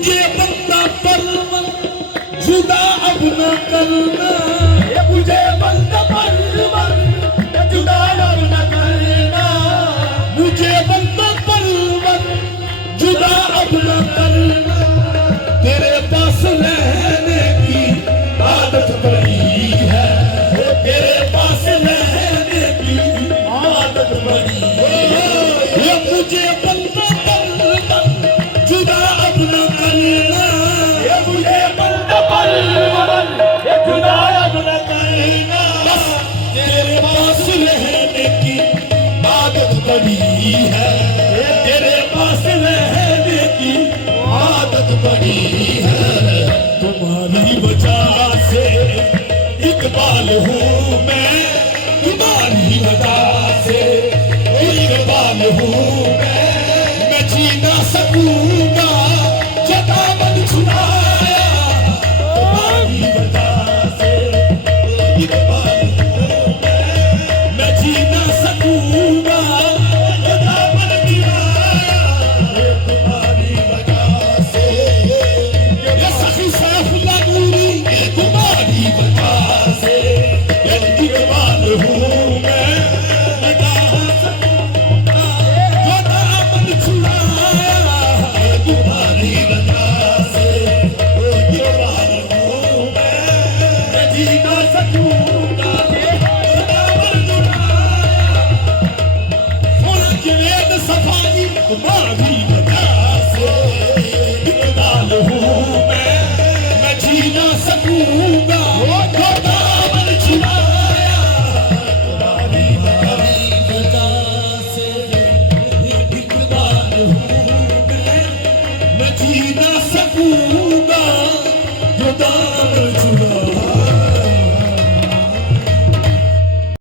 मुझे बंदा परवन जुदा अब न करना, मुझे बंदा परवन जुदा अब न करना, मुझे बंदा परवन जुदा अब न करना। तेरे पास रहने की आदत बड़ी है, तेरे पास रहने की आदत बड़ी है। ये मुझे बंदा परवन जुदा अब न करना, मुझे बंदा परवन जुदा अब न करना। बस तेरे पास रहने की आदत बड़ी है, तेरे पास रहने की आदत बड़ी है। तुम्हारी वजह से इकबाल हूँ मैं,